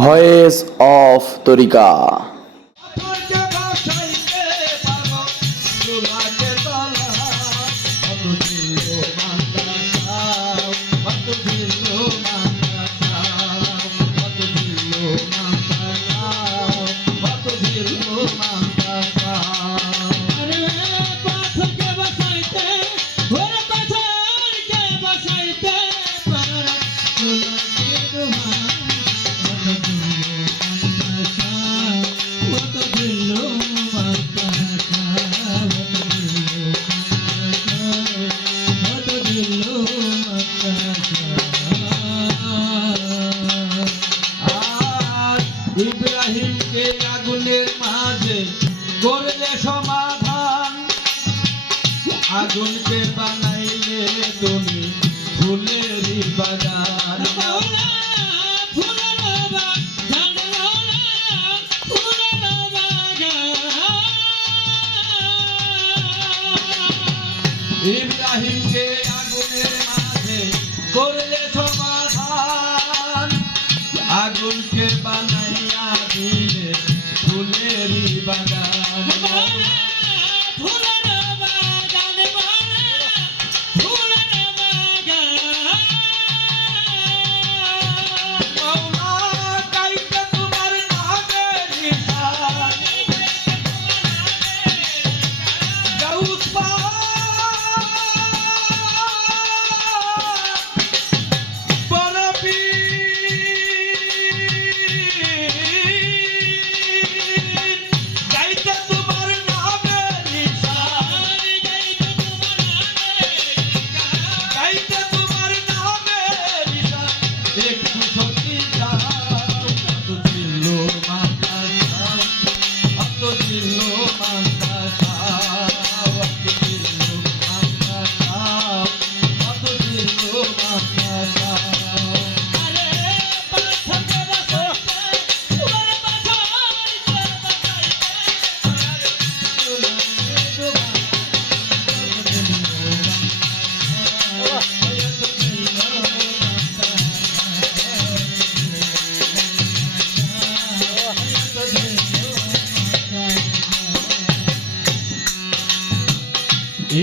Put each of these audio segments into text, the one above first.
Voice of তরিকা। ইব্রাহিমকে আগুনের মাঝে করলে সমাধান, আগুনকে বানাইলে তুমি ফুলেরই বাগান। ইব্রাহিমকে আগুনের মাঝে করলে সমাধান, আগুনকে বানাইয়া দিলে ফুলেরই বাগান।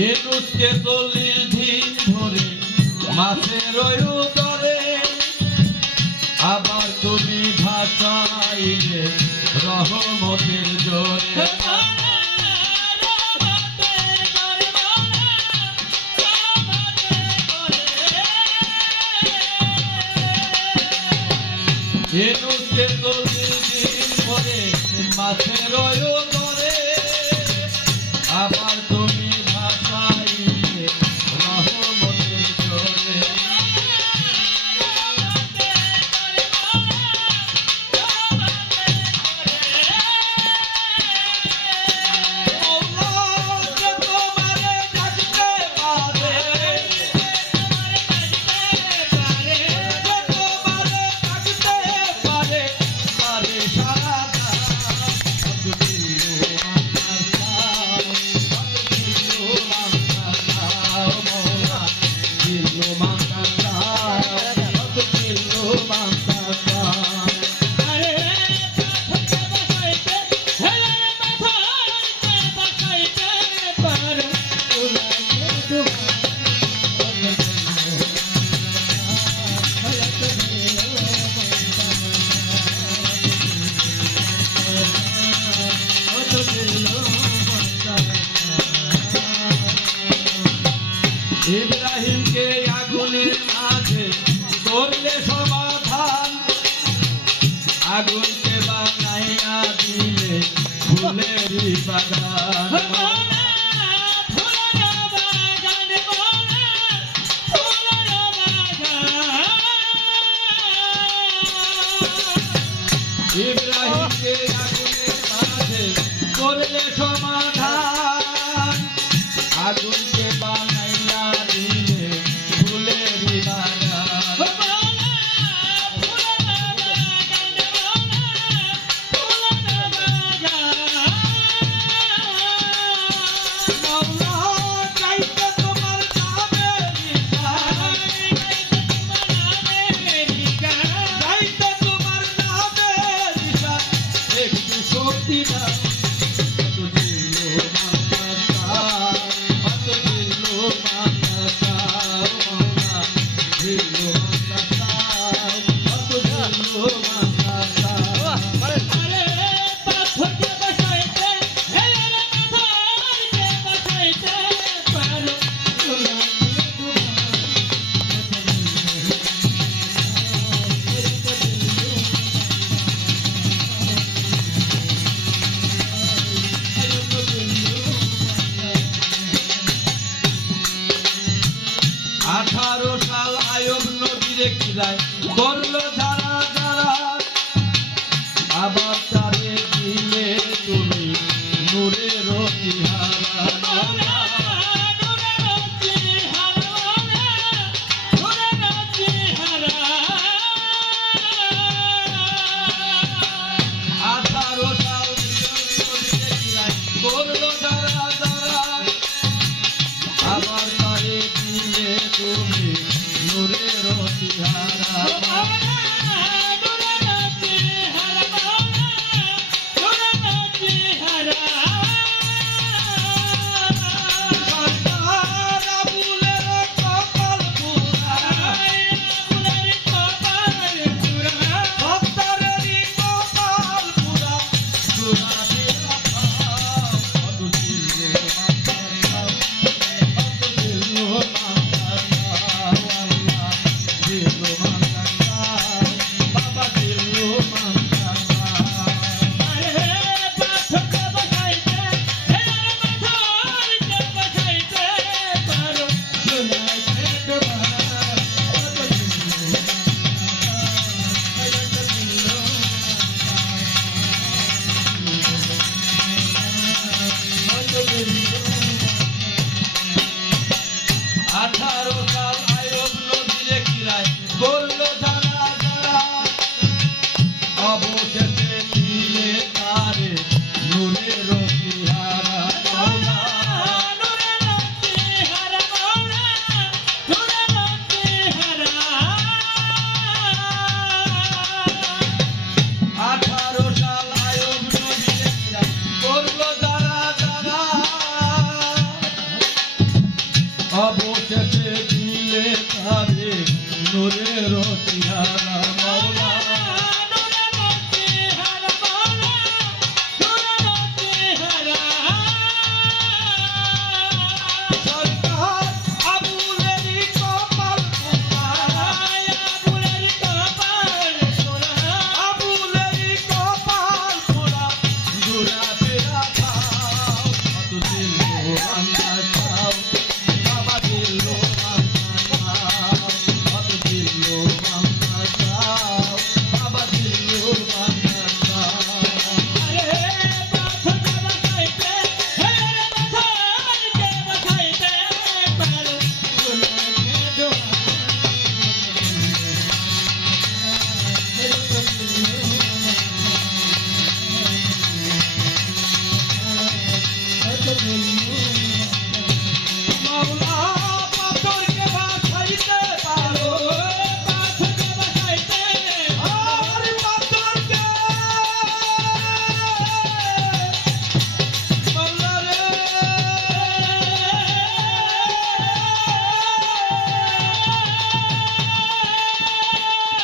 এনুসকে 40 দিন ধরে মাছের উদরে, আবার তুমি ভাসাইলে রহমতের জোরে। এনুসকে 40 দিন ধরে মাছের উদরে, আবার তুমি ইব্রাহিমকে আগুনের মাঝে করলে সমাধান, আগুনকে বানাইয়া দিলে ফুলেরই বাগান। ইব্রাহিমকে আগুনের মাঝে করলে সমাধান, আগুনকে বানাইয়া দিলে ফুলেরই বাগান। কিরায় করলো যারা যারা আবার তারে দিলে তুমি নূরের চেহারা আঠারো সাল করলো যারা যারা আবার তারে দিলে তুমি নূরের চেহারা আঠারো সাল আয়ব নদীরে কিরায় করলো যারা যারা অবশেষে দিলে তারে নূরের চেহারা আঠারো সাল আয়ব নদীরে কিরায় করলো যারা যারা অবশেষে দিলে তারে নূরের চেহারা মাওলা সরকার আবুলেরই কপাল পোড়া আবুলেরই কপাল পোড়া দুরাতে রাখাও কত দিল বান্দা খাও বাবা দিল বান্দা খাও কত দিল বান্দা খাও বাবা দিল বান্দা খাও মাওলা পাথরকে বাঁচাইতে পারো আর পাথরকে মাওলা রে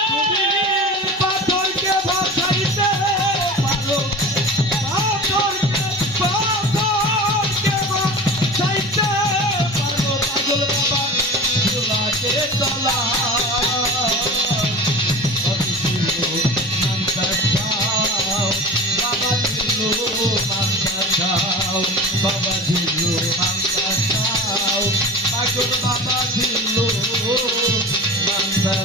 তুমি পাথরকে বাঁচাইতে পারো পাথরকে বাঁচাইতে পারো পাগল বাবা ঝুলাকে চলা কত ছিল মানতা চাও বাবা ছিল মানতা চাও বাবা ছিল মানতা চাও পাগল বাবা ছিল মানতা